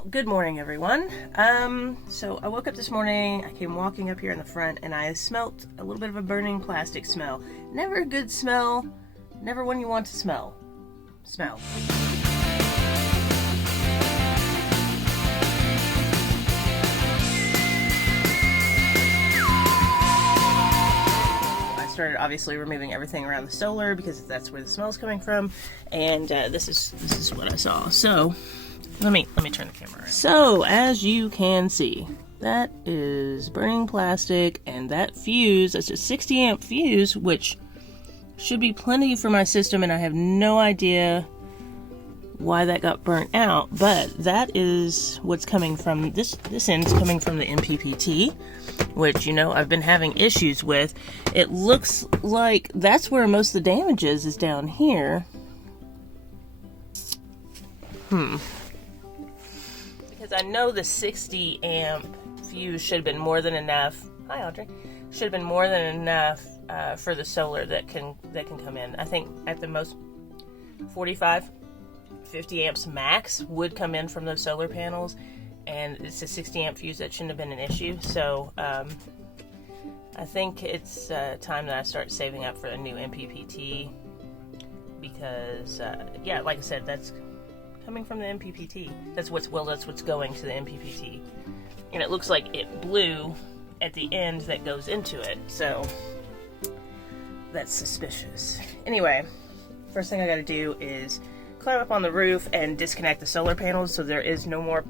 Well, good morning, everyone. So I woke up this morning, I came walking up here in the front, and I smelt a little bit of a burning plastic smell. Never a good smell, never one you want to smell. I started obviously removing everything around the solar because that's where the smell's coming from, and this is what I saw. So let me turn the camera around. So as you can see, that is burning plastic, and that fuse, that's a 60 amp fuse, which should be plenty for my system, and I have no idea why that got burnt out, but that is what's coming from this end's coming from the MPPT, which, you know, I've been having issues with. It looks like that's where most of the damage is down here. Because I know the 60 amp fuse should have been more than enough. Hi, Audrey. Should have been more than enough for the solar that can come in. I think at the most 45, 50 amps max would come in from those solar panels, and it's a 60 amp fuse that shouldn't have been an issue. So I think it's time that I start saving up for a new MPPT, because yeah, like I said, that's coming from the MPPT. That's what's going to the MPPT, and it looks like it blew at the end that goes into it, so that's suspicious. Anyway, first thing I gotta do is climb up on the roof and disconnect the solar panels so there is no more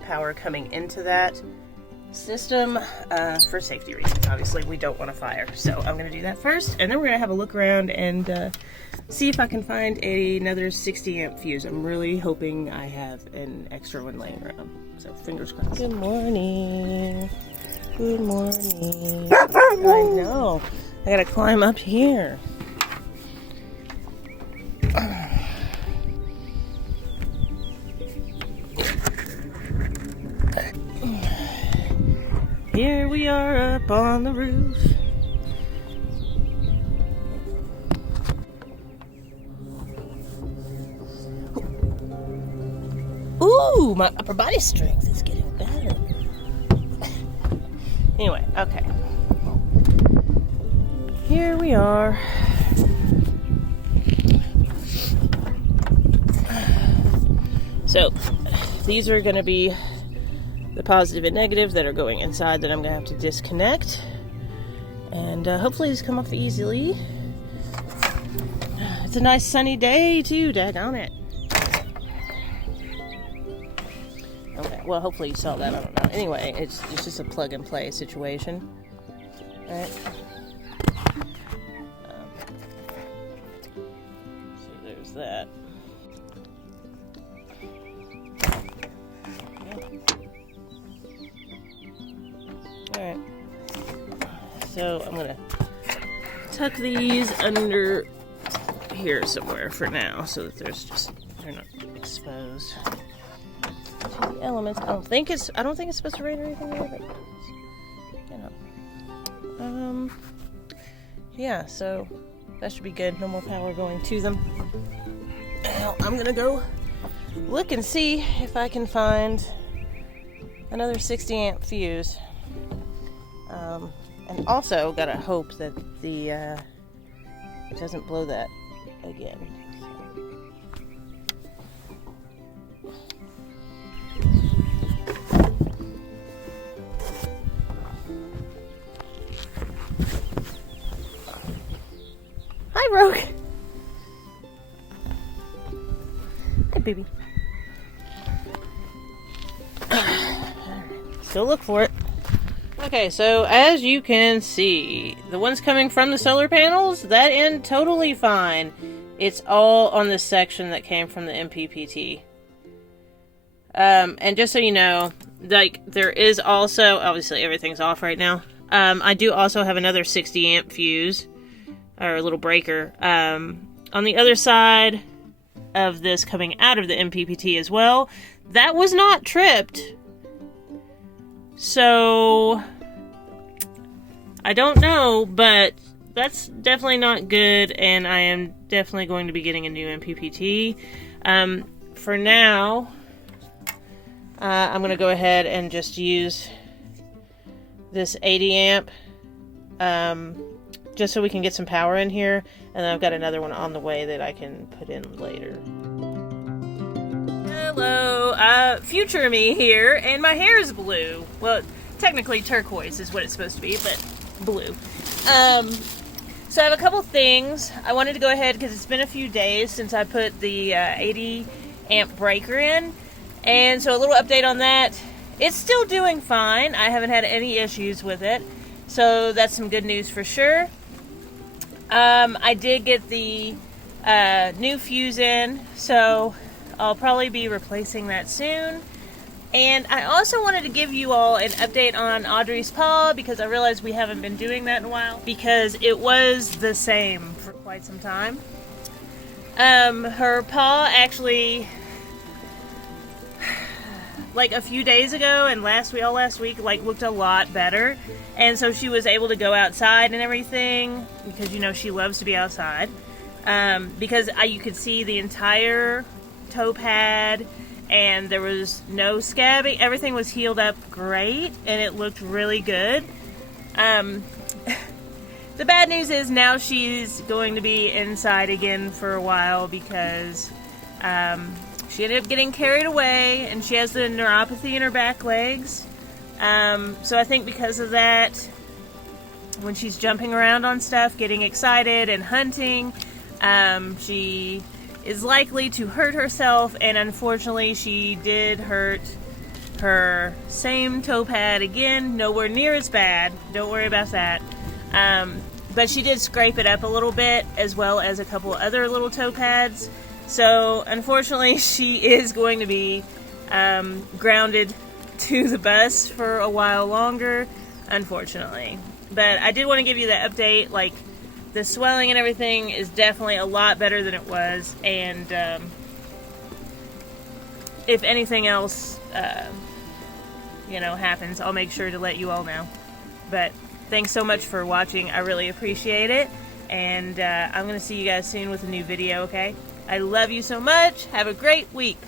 power coming into that system for safety reasons. Obviously, we don't want a fire, so I'm going to do that first, and then we're going to have a look around and see if I can find another 60 amp fuse. I'm really hoping I have an extra one laying around, so fingers crossed. Good morning. Good morning. I know. I gotta climb up here. Here we are up on the roof. Ooh, my upper body strength is getting better. Anyway, okay. Here we are. So, these are going to be the positive and negative that are going inside that I'm going to have to disconnect. And hopefully these come off easily. It's a nice sunny day too, daggone it. Okay, well, hopefully you saw that, I don't know. Anyway, it's just a plug and play situation. Alright. So there's that. Alright, so I'm gonna tuck these under here somewhere for now so that they're not exposed to the elements. I don't think it's supposed to rain or anything like that, you know. Yeah, so that should be good. No more power going to them. Now I'm gonna go look and see if I can find another 60 amp fuse. And also gotta hope that it doesn't blow that again. Hi, Rogue. Hi, baby. Still look for it. Okay, so as you can see, the ones coming from the solar panels, that end totally fine. It's all on this section that came from the MPPT. And just so you know, like, there is also, obviously everything's off right now. I do also have another 60 amp fuse, or a little breaker, on the other side of this coming out of the MPPT as well. That was not tripped. So, I don't know, but that's definitely not good, and I am definitely going to be getting a new MPPT. For now, I'm going to go ahead and just use this 80 amp just so we can get some power in here. And then I've got another one on the way that I can put in later. Hello, future me here, and my hair is blue. Well, technically turquoise is what it's supposed to be, but blue. So I have a couple things. I wanted to go ahead because it's been a few days since I put the 80 amp breaker in. And so a little update on that. It's still doing fine. I haven't had any issues with it. So that's some good news for sure. I did get the new fuse in, so I'll probably be replacing that soon. And I also wanted to give you all an update on Audrey's paw because I realized we haven't been doing that in a while because it was the same for quite some time. Her paw actually, like a few days ago and last week, like looked a lot better. And so she was able to go outside and everything because, you know, she loves to be outside. Because you could see the entire toe pad and there was no scabbing. Everything was healed up great and it looked really good. The bad news is now she's going to be inside again for a while because she ended up getting carried away and she has the neuropathy in her back legs. So I think because of that, when she's jumping around on stuff, getting excited and hunting, she is likely to hurt herself, and unfortunately she did hurt her same toe pad again. Nowhere near as bad, don't worry about that. But she did scrape it up a little bit, as well as a couple other little toe pads. So unfortunately she is going to be grounded to the bus for a while longer, unfortunately. But I did want to give you that update. Like, the swelling and everything is definitely a lot better than it was, and if anything else, happens, I'll make sure to let you all know. But thanks so much for watching. I really appreciate it, and I'm going to see you guys soon with a new video, okay? I love you so much. Have a great week.